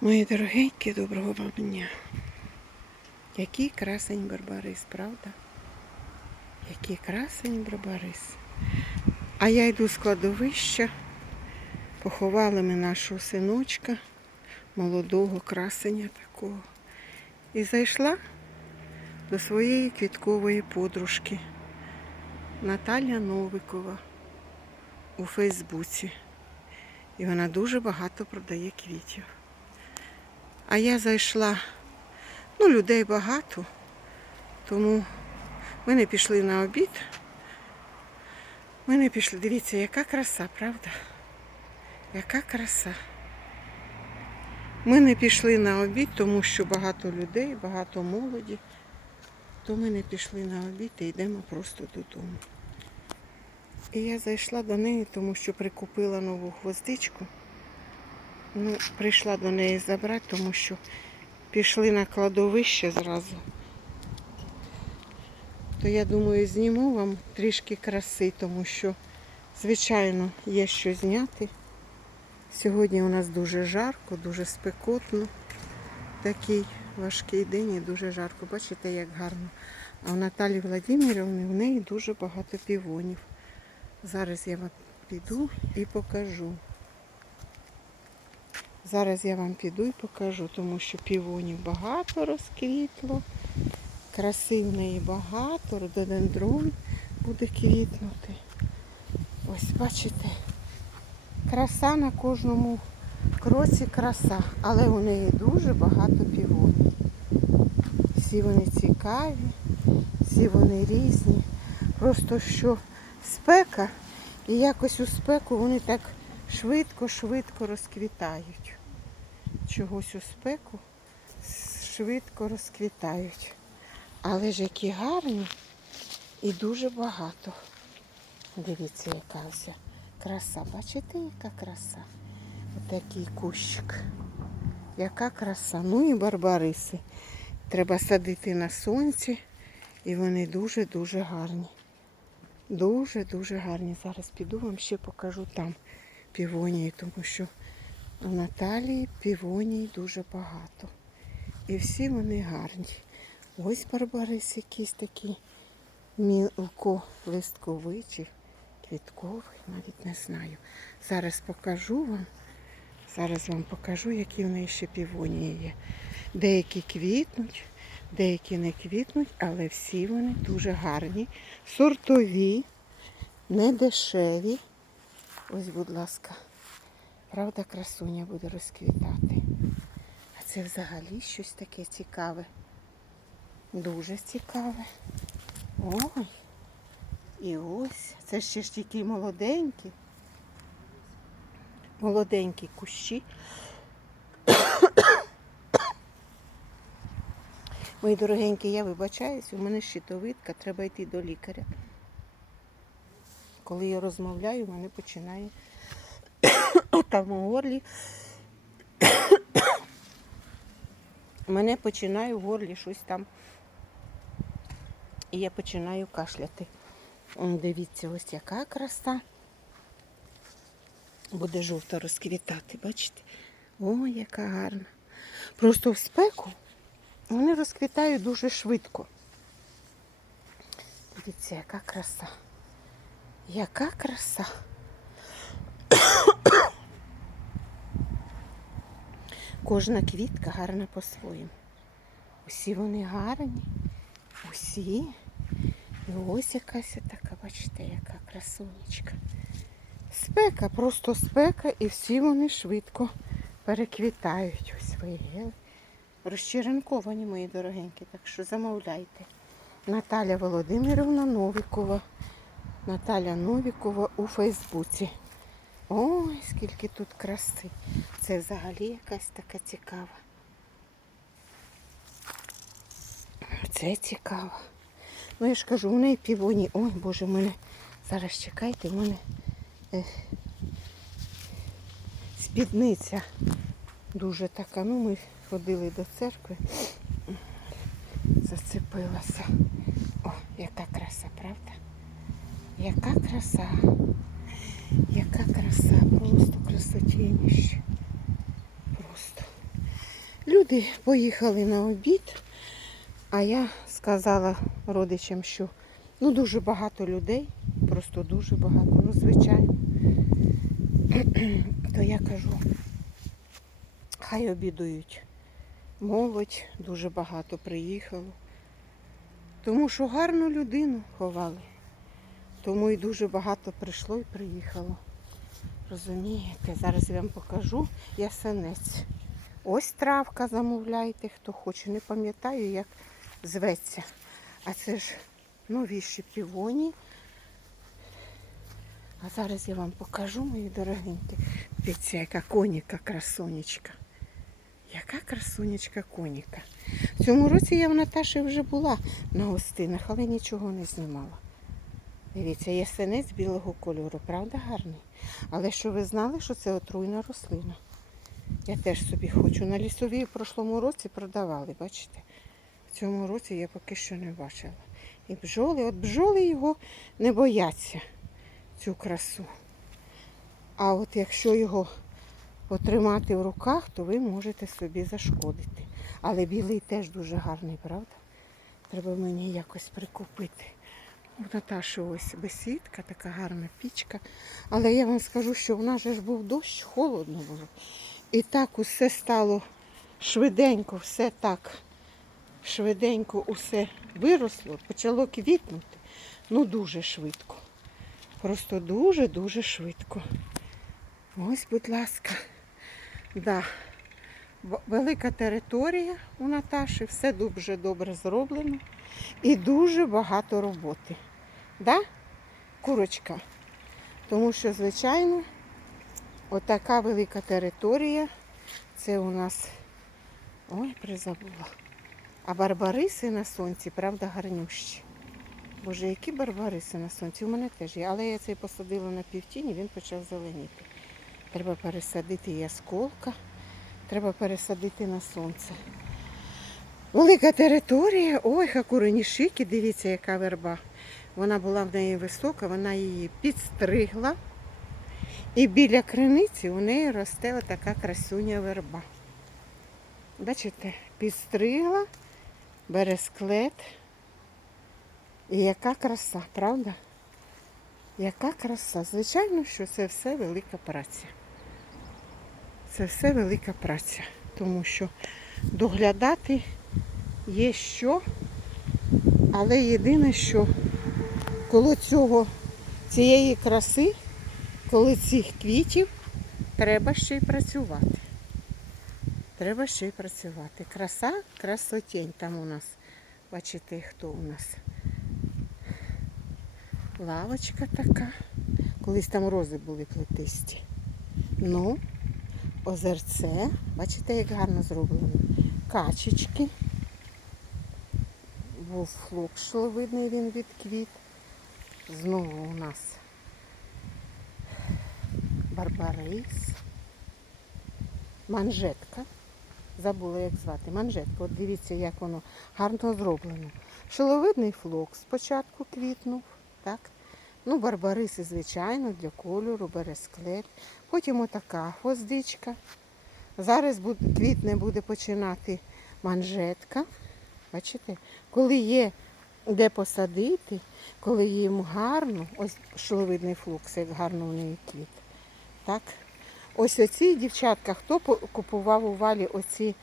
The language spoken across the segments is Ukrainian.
Мої дорогенькі, доброго вам дня. Який красень Барбарис, правда? Який красень Барбарис. А я йду з кладовища. Поховали ми нашого синочка, молодого красення такого. І зайшла до своєї квіткової подружки Наталя Новикова у Фейсбуці. І вона дуже багато продає квітів. А я зайшла, ну, людей багато, тому ми не пішли на обід. Ми не пішли. Дивіться, яка краса, правда? Яка краса. Ми не пішли на обід, тому що багато людей, багато молоді. То ми не пішли на обід і йдемо просто додому. І я зайшла до неї, тому що прикупила нову гвоздичку. Ну, прийшла до неї забрати, тому що пішли на кладовище зразу. То я думаю, зніму вам трішки краси, тому що, звичайно, є що зняти. Сьогодні у нас дуже жарко, дуже спекотно. Такий важкий день і дуже жарко. Бачите, як гарно. А у Наталі Владимирівни в неї дуже багато півонів. Зараз я вам піду і покажу. Зараз я вам піду і покажу, тому що півонів багато розквітло. Краси неї багато, рододендрон буде квітнути. Ось бачите, краса на кожному кроці краса, але у неї дуже багато півонів. Всі вони цікаві, всі вони різні. Просто що спека, і якось у спеку вони так швидко-швидко розквітають. Чогось у спеку швидко розквітають. Але ж які гарні і дуже багато. Дивіться, яка вся краса. Бачите, яка краса? Отакий кущик. Яка краса. Ну і барбариси. Треба садити на сонці. І вони дуже-дуже гарні. Дуже-дуже гарні. Зараз піду вам ще покажу там півонії, тому що у Наталії півоній дуже багато. І всі вони гарні. Ось барбарис якийсь такий мілко-листковий чи квітковий, навіть не знаю. Зараз покажу вам. Зараз вам покажу, які в неї ще півонії є. Деякі квітнуть, деякі не квітнуть, але всі вони дуже гарні, сортові, не дешеві. Ось, будь ласка, правда, красуня буде розквітати. А це взагалі щось таке цікаве. Дуже цікаве. Ой. І ось. Це ще ж тільки молоденькі. Молоденькі кущі. Мої дорогенькі, я вибачаюсь, у мене щитовидка, треба йти до лікаря. Коли я розмовляю, мене починає там у горлі. Мене починає в горлі щось там. І я починаю кашляти. Дивіться, ось яка краса. Буде жовто розквітати, бачите? О, яка гарна. Просто в спеку вони розквітають дуже швидко. Дивіться, яка краса. Яка краса. Кожна квітка гарна по-своєму. Усі вони гарні. Усі. І ось якась така, бачите, яка красунечка. Спека, просто спека, і всі вони швидко переквітають. Ось вигели. Розчеренковані, мої дорогенькі, так що замовляйте. Наталя Володимирівна Новікова. Наталя Новікова у Фейсбуці. Ой, скільки тут краси. Це взагалі якась така цікава. Це цікаво. Ну я ж кажу, у неї півоні. Ой, боже, в мене зараз чекайте, в мене е, спідниця дуже така. Ну, ми ходили до церкви, зацепилася. О, яка краса, правда? Яка краса. Яка краса, просто красотініще. Просто. Люди поїхали на обід, а я сказала родичам, що ну дуже багато людей, просто дуже багато, ну звичайно. То я кажу, хай обідують. Молодь дуже багато приїхало. Тому що гарну людину ховали. Тому і дуже багато прийшло і приїхало. Розумієте, зараз я вам покажу ясенець. Ось травка замовляйте, хто хоче. Не пам'ятаю, як зветься. А це ж новіші півоні. А зараз я вам покажу, мої дорогенькі. Дивіться, яка коніка красонечка. Яка красунечка коніка. В цьому році я в Наташі вже була на гостинах, але нічого не знімала. Дивіться, ясенець білого кольору, правда гарний? Але що ви знали, що це отруйна рослина? Я теж собі хочу. На лісовій в прошлому році продавали, бачите? В цьому році я поки що не бачила. І бджоли, от бджоли його не бояться, цю красу. А от якщо його потримати в руках, то ви можете собі зашкодити. Але білий теж дуже гарний, правда? Треба мені якось прикупити. У Наташі ось бесідка, така гарна пічка. Але я вам скажу, що в нас же ж був дощ, холодно було. І так усе стало швиденько, все так швиденько усе виросло, почало квітнути. Ну дуже швидко. Просто дуже-дуже швидко. Ось, будь ласка. Да. Велика територія у Наташі, все дуже добре зроблено і дуже багато роботи. Да? Курочка. Тому що, звичайно, отака велика територія. Це у нас. Ой, призабула. А барбариси на сонці, правда, гарнющі. Боже, які барбариси на сонці? У мене теж є. Але я цей посадила на півтіні, він почав зеленіти. Треба пересадити ясколка, треба пересадити на сонце. Велика територія. Ой, хакурені шики, дивіться, яка верба. Вона була в неї висока, вона її підстригла. І біля криниці у неї росте отака красуня верба. Бачите, підстригла, бересклет. І яка краса, правда? Яка краса. Звичайно, що це все велика праця. Це все велика праця. Тому що доглядати є що, але єдине, що коло цього, цієї краси, коли цих квітів, треба ще й працювати. Треба ще й працювати. Краса, красотень там у нас. Бачите, хто у нас. Лавочка така. Колись там рози були плетисті. Ну, озерце. Бачите, як гарно зроблено. Качечки. Був флок шловидний він від квіт. Знову у нас барбарис. Манжетка. Забула, як звати. Манжетка. От дивіться, як воно гарно зроблено. Шиловидний флок спочатку квітнув. Так? Ну, барбариси, звичайно, для кольору, бересклет. Потім отака гвоздичка. Зараз квітне буде починати манжетка. Бачите? Коли є де посадити, коли їм гарно, ось шиловидний флукс, як гарно в неї квіт. Так? Ось оці дівчатка, хто купував у валі оці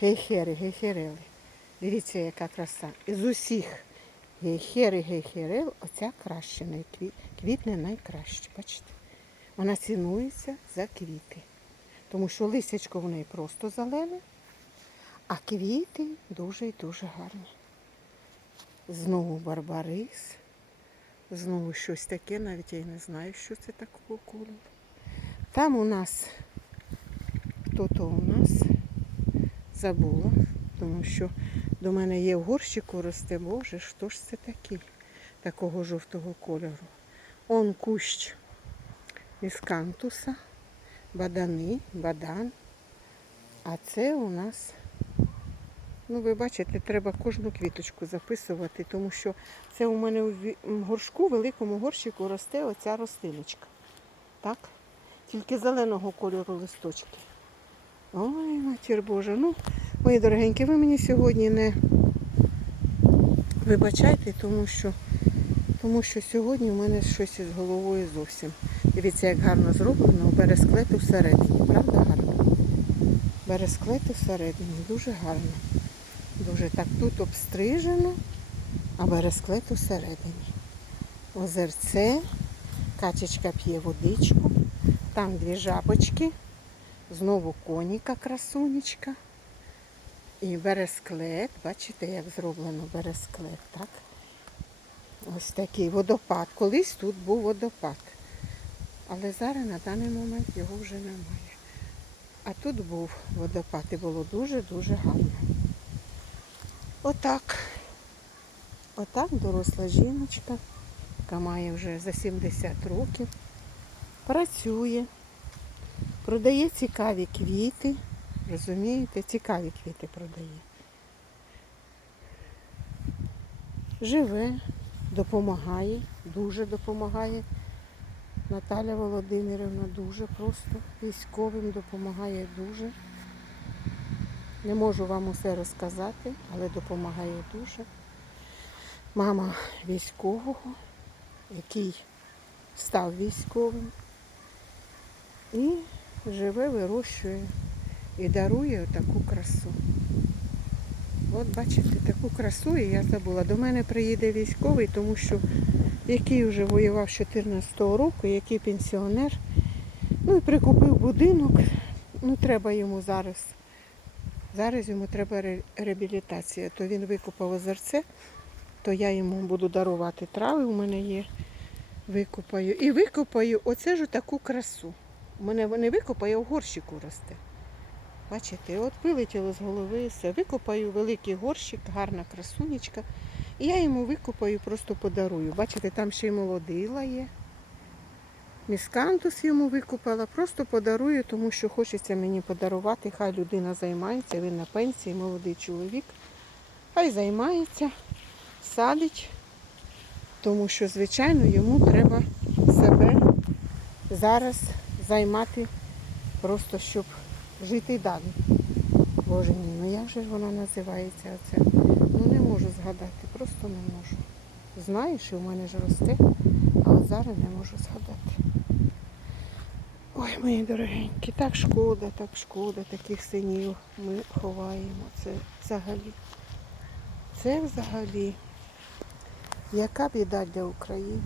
гейхери, гейхерели. Дивіться, яка краса. Із усіх гейхери, гейхерел, оця краще, квітне найкраще. Бачите? Вона цінується за квіти. Тому що лисячко в неї просто зелене, а квіти дуже і дуже гарні. Знову барбарис. Знову щось таке, навіть я й не знаю, що це такого кольору. Там у нас хто то у нас забула, тому що до мене є в горщику росте, боже, що ж це таке такого жовтого кольору. Он кущ міскантуса, бадани, бадан. А це у нас, ну ви бачите, треба кожну квіточку записувати, тому що це у мене у м, горшку, великому горщику росте оця рослиночка. Так? Тільки зеленого кольору листочки. Ой, матір Божа. Ну, мої дорогенькі, ви мені сьогодні не вибачайте, тому що, тому що сьогодні в мене щось із головою зовсім. Дивіться, як гарно зроблено, бересклету всередині. Правда гарно? Бересклету всередині. Дуже гарно. Дуже так тут обстрижено, а бересклету всередині. Озерце, качечка п'є водичку, там дві жабочки, знову коніка красунечка. І бересклет, бачите, як зроблено бересклет, так? Ось такий водопад. Колись тут був водопад. Але зараз на даний момент його вже немає. А тут був водопад і було дуже-дуже гарно. Отак. Отак доросла жіночка, яка має вже за 70 років, працює, продає цікаві квіти. Розумієте, цікаві квіти продає. Живе, допомагає, дуже допомагає. Наталя Володимирівна дуже просто військовим допомагає дуже. Не можу вам усе розказати, але допомагає дуже. Мама військового, який став військовим і живе, вирощує і дарує таку красу. От бачите, таку красу і я забула. До мене приїде військовий, тому що який вже воював з 14-го року, який пенсіонер. Ну і прикупив будинок. Ну, треба йому зараз. Зараз йому треба реабілітація. То він викупав озерце, то я йому буду дарувати трави, у мене є. Викопаю. І викопаю оце ж таку красу. У мене не викопаю, а в горщику росте. Бачите, от вилетіло з голови все. Викопаю великий горщик, гарна красунечка. І я йому викопаю, просто подарую. Бачите, там ще й молодила є. Міскантус йому викопала, просто подарую, тому що хочеться мені подарувати. Хай людина займається, він на пенсії, молодий чоловік. Хай займається, садить, тому що, звичайно, йому треба себе зараз займати, просто щоб жити далі. Боже мій, ну як же ж вона називається оце? Ну не можу згадати, просто не можу. Знаю, що в мене ж росте, зараз не можу згадати. Ой, мої дорогенькі, так шкода, так шкода, таких синів ми ховаємо. Це взагалі. Це взагалі. Яка біда для України?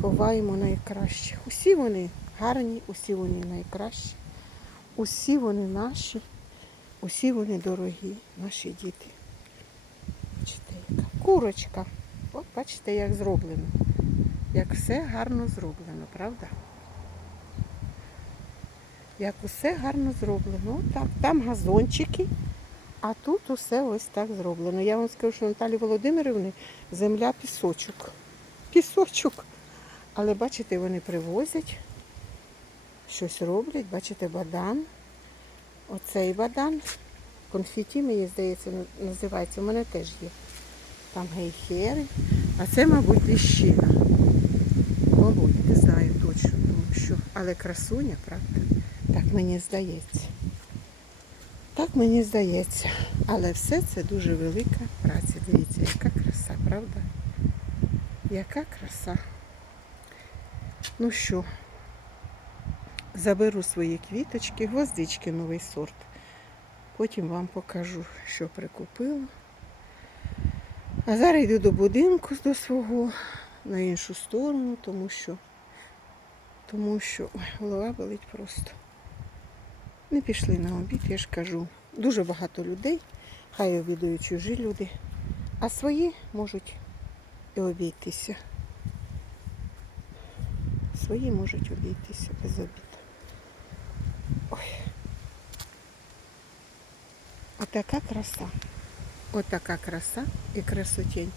Ховаємо найкращих. Усі вони гарні, усі вони найкращі. Усі вони наші, усі вони дорогі, наші діти. Бачите, яка курочка. От бачите, як зроблено. Як все гарно зроблено, правда? Як усе гарно зроблено. Так, там газончики, а тут усе ось так зроблено. Я вам скажу, що Наталі Володимирівни земля пісочок. Пісочок. Але бачите, вони привозять щось роблять, бачите, бадан. Оцей бадан. Конфеті, мені здається, називається. У мене теж є. Там гейхери. А це, мабуть, ліщина. Точно, тому що. Але красуня, правда? Так мені здається. Так мені здається. Але все це дуже велика праця. Дивіться, яка краса, правда? Яка краса. Ну що, заберу свої квіточки, гвоздички новий сорт. Потім вам покажу, що прикупила. А зараз йду до будинку до свого на іншу сторону, тому що, тому що голова болить просто. Не пішли на обід, я ж кажу. Дуже багато людей, хай обідають чужі люди, а свої можуть і обійтися. Свої можуть обійтися без обіду. Ой. Отака краса. Отака краса і красотень.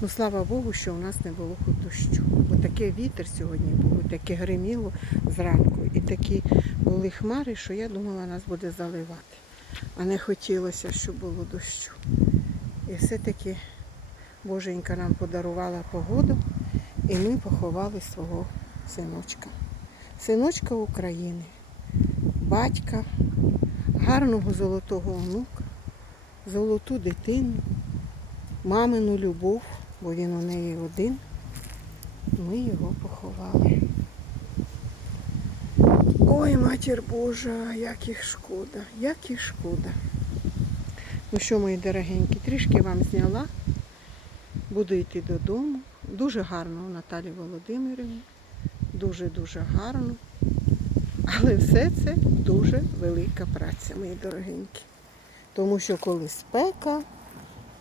Ну слава Богу, що у нас не було дощу. Бо таке вітер сьогодні був, таке гриміло зранку. І такі були хмари, що я думала, нас буде заливати. А не хотілося, щоб було дощу. І все-таки Боженька нам подарувала погоду, і ми поховали свого синочка. Синочка України, батька, гарного золотого онука, золоту дитину, мамину любов, бо він у неї один. Ми його поховали. Ой, матір Божа, як їх шкода, як їх шкода. Ну що, мої дорогенькі, трішки вам зняла. Буду йти додому. Дуже гарно у Наталі Володимирівні. Дуже-дуже гарно. Але все це дуже велика праця, мої дорогенькі. Тому що коли спека,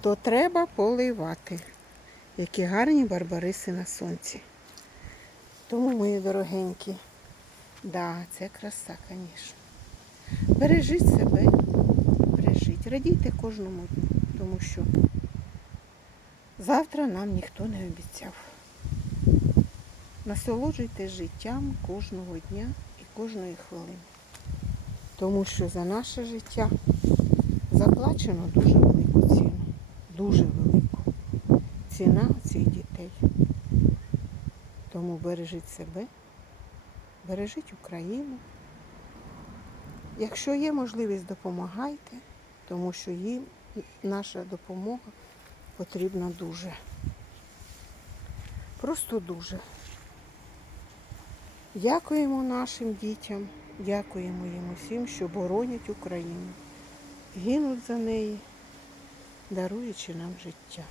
то треба поливати. Які гарні барбариси на сонці. Тому, мої дорогенькі, да, це краса, звісно. Бережіть себе, бережіть, радійте кожному дню, тому що завтра нам ніхто не обіцяв. Насолоджуйтесь життям кожного дня і кожної хвилини. Тому що за наше життя заплачено дуже велику ціну. Дуже велику. Ціна цих дітей. Тому бережіть себе, бережіть Україну. Якщо є можливість, допомагайте, тому що їм наша допомога потрібна дуже. Просто дуже. Дякуємо нашим дітям, дякуємо їм усім, що боронять Україну, гинуть за неї, даруючи нам життя.